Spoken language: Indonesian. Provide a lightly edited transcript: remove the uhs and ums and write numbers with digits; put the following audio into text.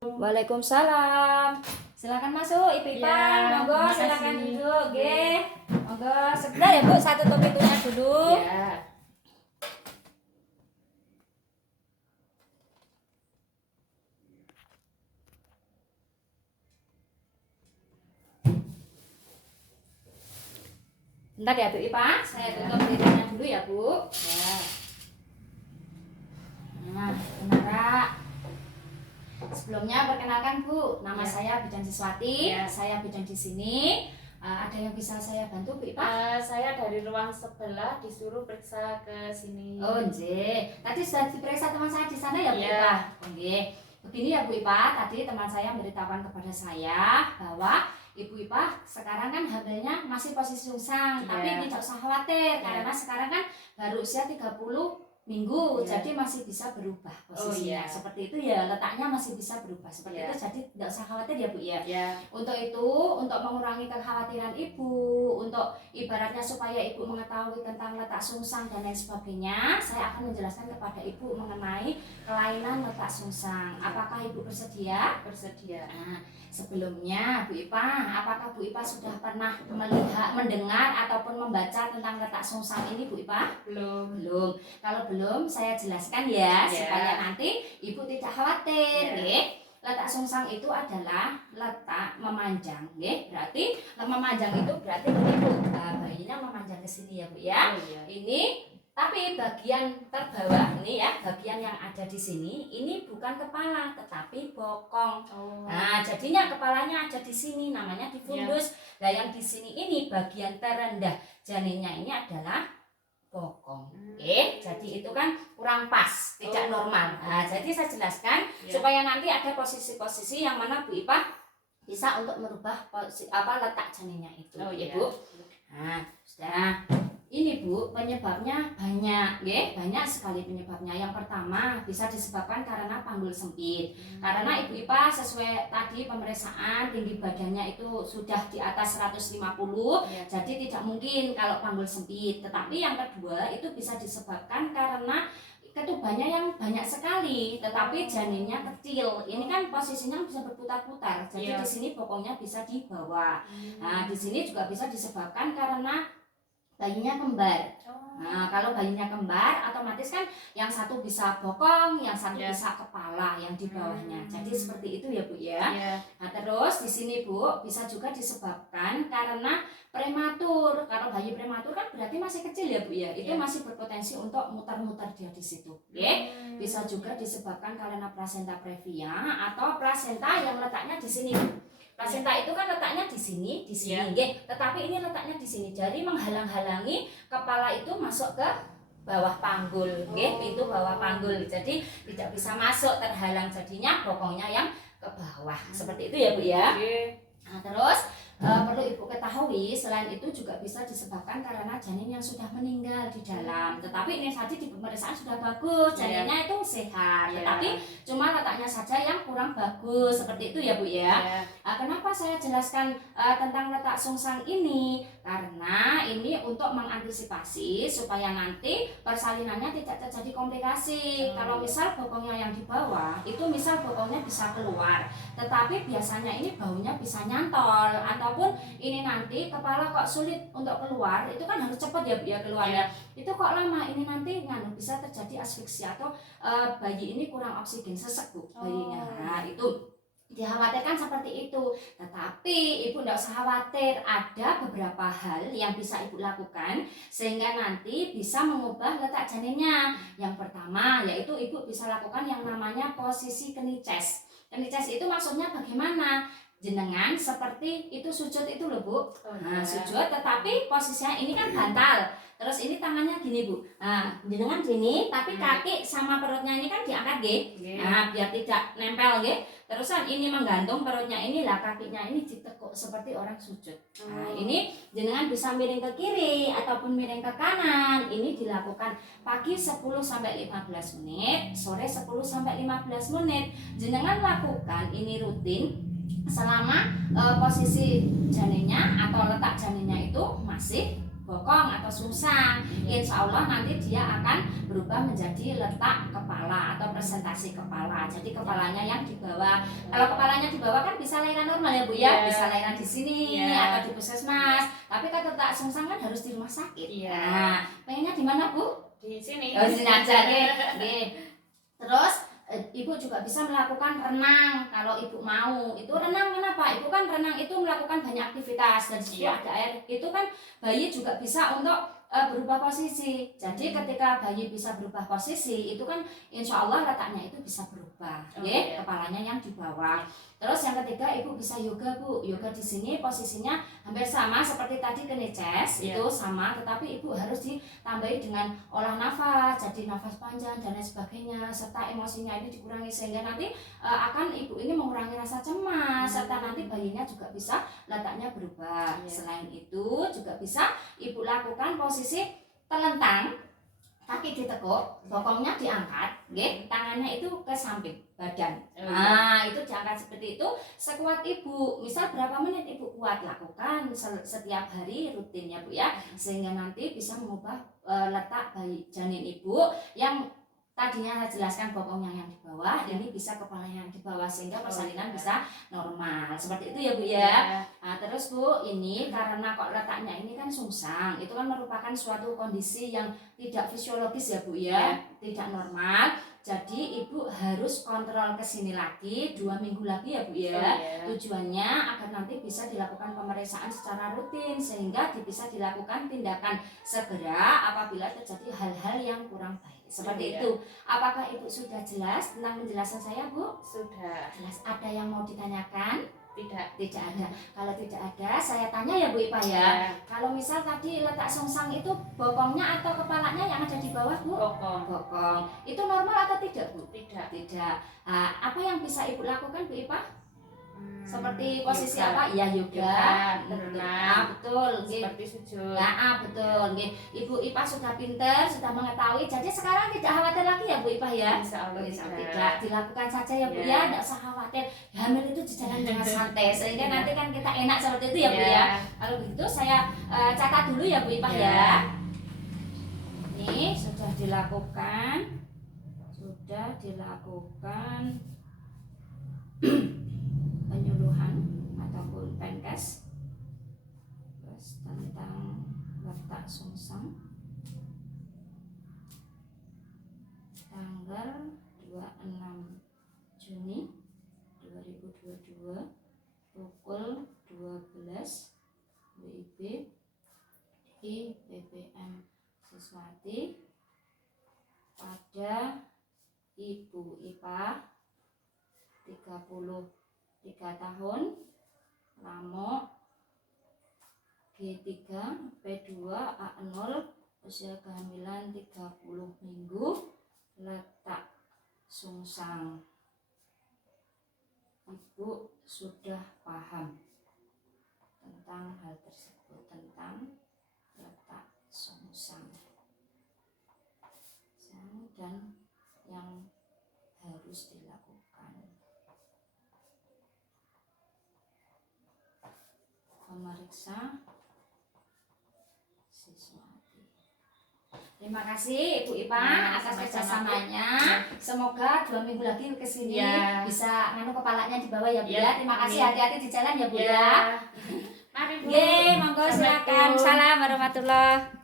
Waalaikumsalam. Silakan masuk Ibu Ipa. Ya, Monggo makasih. silakan duduk, nggih. Monggo sebentar ya Bu, satu tutup pintunya dulu. Ya. Bentar ya Bu Ipa, saya Ya. tutup pintunya dulu ya Bu. Ya. Nah, benar. Sebelumnya perkenalkan Bu, nama Ya. saya Bidang Siswati. Ya. Saya bidang di sini. Ada yang bisa saya bantu Bu Ipa? Saya dari ruang sebelah disuruh periksa ke sini. Oh, nggih. Tadi sudah diperiksa teman saya di sana ya Bu Iya. Ipa? Nggih. Begini ya Bu Ipa, tadi teman saya memberitahukan kepada saya bahwa Ibu Ipa sekarang kan hamilnya masih posisi sungsang, Iya. tapi tidak usah khawatir Iya. karena sekarang kan baru usia 30 minggu, Iya. jadi masih bisa berubah posisinya. iya. Seperti itu ya, letaknya masih bisa berubah seperti Iya. itu, jadi tidak usah khawatir ya Bu ya. Ya. Untuk itu, untuk mengurangi kekhawatiran ibu, untuk ibaratnya supaya ibu mengetahui tentang letak sungsang dan lain sebagainya, saya akan menjelaskan kepada ibu mengenai kelainan letak sungsang. Apakah ibu bersedia? Bersedia. Nah, sebelumnya Bu Ipa, apakah Bu Ipa sudah pernah melihat, mendengar ataupun membaca tentang letak sungsang ini Bu Ipa? Belum. Belum. Kalau belum, saya jelaskan ya, Ya. supaya nanti ibu tidak khawatir. Ya. Nggih. Letak sungsang itu adalah letak memanjang, nggih. Berarti memanjang itu berarti ini Bu, bayinya memanjang ke sini ya Bu ya. Oh, iya. Ini tapi bagian terbawah ini ya, bagian yang ada di sini ini bukan kepala tetapi bokong. Oh. Nah, jadinya kepalanya ada di sini, namanya di fundus. Nah, yang di sini ini bagian terendah janinnya ini adalah bokong. Jadi itu kan kurang pas, tidak Oh. normal. Nah, jadi saya jelaskan Ya. supaya nanti ada posisi-posisi yang mana Bu Ipa bisa untuk merubah letak janinnya itu. Oh, ya iya. Bu. Nah, sudah. Ini Bu, penyebabnya banyak, nggih, banyak sekali penyebabnya. Yang pertama bisa disebabkan karena panggul sempit. Karena Ibu Ipa sesuai tadi pemeriksaan tinggi badannya itu sudah di atas 150, Ya. jadi tidak mungkin kalau panggul sempit. Tetapi yang kedua itu bisa disebabkan karena ketubannya yang banyak sekali, tetapi janinnya kecil. Ini kan posisinya bisa berputar-putar. Jadi Iya. di sini pokoknya bisa di bawah. Nah, di sini juga bisa disebabkan karena bayinya kembar. Nah, kalau bayinya kembar, otomatis kan yang satu bisa bokong, yang satu Ya. bisa kepala yang di bawahnya. Jadi seperti itu ya Bu ya. Ya. Nah, terus di sini Bu bisa juga disebabkan karena prematur. Kalau bayi prematur kan berarti masih kecil ya Bu ya. Itu Ya. masih berpotensi untuk muter-muter dia di situ. Oke? Bisa juga disebabkan karena plasenta previa atau plasenta yang letaknya di sini. Plasenta itu kan letaknya di sini, Ya. nggih. Tetapi ini letaknya di sini. Jadi menghalang-halangi kepala itu masuk ke bawah panggul, nggih, pintu bawah panggul. Jadi tidak bisa masuk, terhalang, jadinya bokongnya yang ke bawah. Seperti itu ya Bu ya. Oke. Nah, terus perlu Ibu ketahui selain itu juga bisa disebabkan karena janin yang sudah meninggal di dalam. Tetapi ini tadi di pemeriksaan sudah bagus, janinnya itu sehat. Ya. Tetapi cuma letaknya saja yang kurang bagus. Seperti itu ya Bu ya. Ya. Kenapa saya jelaskan tentang letak sungsang ini? Karena ini untuk mengantisipasi supaya nanti persalinannya tidak terjadi komplikasi. Kalau misal bokongnya yang di bawah, itu misal bokongnya bisa keluar, tetapi biasanya ini baunya bisa nyantol, ataupun ini nanti kepala kok sulit untuk keluar, itu kan harus cepat ya Bu ya keluarnya. Itu kok lama, ini nanti bisa terjadi asfiksia atau bayi ini kurang oksigen, sesek Bu bayinya. Nah, itu dikhawatirkan seperti itu. Tetapi Ibu tidak usah khawatir, ada beberapa hal yang bisa Ibu lakukan sehingga nanti bisa mengubah letak janinnya. Yang pertama yaitu Ibu bisa lakukan yang namanya posisi knices. Knices itu maksudnya bagaimana? Jenengan seperti itu sujud itu loh Bu. Nah, sujud tetapi posisinya ini kan bantal. Terus ini tangannya gini Bu. Nah, jenengan gini tapi kaki sama perutnya ini kan diangkat nggih. Nah, biar tidak nempel nggih. Terusan ini menggantung perutnya ini lah, kakinya ini ditekuk seperti orang sujud. Nah, ini jenengan bisa miring ke kiri ataupun miring ke kanan. Ini dilakukan pagi 10 sampai 15 menit, sore 10 sampai 15 menit. Jenengan lakukan ini rutin selama posisi janinnya atau letak janinnya itu masih bokong atau sungsang. Insya Allah nanti dia akan berubah menjadi letak kepala kepala atau presentasi kepala. Jadi kepalanya yang di bawah. Kalau kepalanya di bawah kan bisa lahiran normal ya Bu ya, bisa lahiran di sini atau di puskesmas. Tapi kalau letak sungsang kan harus di rumah sakit. Nah, pengennya di mana Bu? Di sini. Oh, di sini aja nggih. Terus ibu juga bisa melakukan renang kalau ibu mau. Itu renang kenapa? Ibu kan renang itu melakukan banyak aktivitas dan situ ada air. Itu kan bayi juga bisa untuk berubah posisi. Jadi ketika bayi bisa berubah posisi, itu kan insya Allah letaknya itu bisa berubah. Kepalanya yang di bawah. Terus yang ketiga ibu bisa yoga Bu. Yoga di sini posisinya hampir sama seperti tadi kene chest, itu sama, tetapi ibu harus ditambahi dengan olah nafas, jadi nafas panjang dan lain sebagainya, serta emosinya ini dikurangi sehingga nanti akan ibu ini mengurangi rasa cemas, serta nanti bayinya juga bisa letaknya berubah. Selain itu juga bisa ibu lakukan posisi telentang, kaki ditekuk, bokongnya diangkat, tangannya itu ke samping badan. Nah, itu diangkat seperti itu sekuat ibu. Misal berapa menit ibu kuat, lakukan setiap hari rutin ya Bu ya, sehingga nanti bisa mengubah letak bayi janin ibu yang tadinya saya jelaskan bokongnya yang di bawah, ini bisa kepalanya yang di bawah sehingga persalinan bisa normal. Seperti itu ya Bu ya. Nah, terus Bu, ini karena kok letaknya ini kan sungsang, itu kan merupakan suatu kondisi yang tidak fisiologis ya Bu ya, tidak normal. Jadi ibu harus kontrol ke sini lagi 2 minggu lagi ya Bu ya. Tujuannya agar nanti bisa dilakukan pemeriksaan secara rutin sehingga bisa dilakukan tindakan segera apabila terjadi hal-hal yang kurang baik. Seperti itu. Apakah ibu sudah jelas tentang penjelasan saya Bu? Sudah. Jelas. Ada yang mau ditanyakan? Tidak ada. Kalau tidak ada, saya tanya ya Bu Ipa ya. Kalau misal tadi letak sungsang itu bokongnya atau kepalanya yang ada di bawah Bu? Bokong. Itu normal atau tidak Bu? Tidak. Apa yang bisa ibu lakukan Bu Ipa? Seperti posisi apa? Ya yoga, berenang, betul. Seperti sujud. Betul. Ibu Ipa sudah pinter, sudah mengetahui. Jadi sekarang tidak khawatir lagi ya Bu Ipa ya? Insya Allah tidak. Dilakukan saja ya Bu ya, tidak usah khawatir. Hamil itu dijalan dengan santai sehingga nanti kan kita enak seperti itu ya Bu ya. Kalau begitu saya catat dulu ya Bu Ipa ya. Ini sudah dilakukan penyuluhan ataupun penkes terus tentang letak sungsang tanggal 26 Juni 2022 pukul 12 WIB di PPM Siswati pada Ibu Ipa 33 tahun, Lamok G3 P2 A0, usia kehamilan 30 minggu, letak sungsang. Ibu sudah paham tentang hal tersebut, tentang letak sungsang dan yang harus dilakukan. Pemeriksa Siswati. Terima kasih Ibu Ipa atas kerjasamanya. Semoga 2 minggu lagi ke sini bisa nganu kepalanya di bawah ya Bu ya. Terima kasih, hati-hati di jalan ya Bu ya. Mari Bu. Monggo silakan. Salam warahmatullahi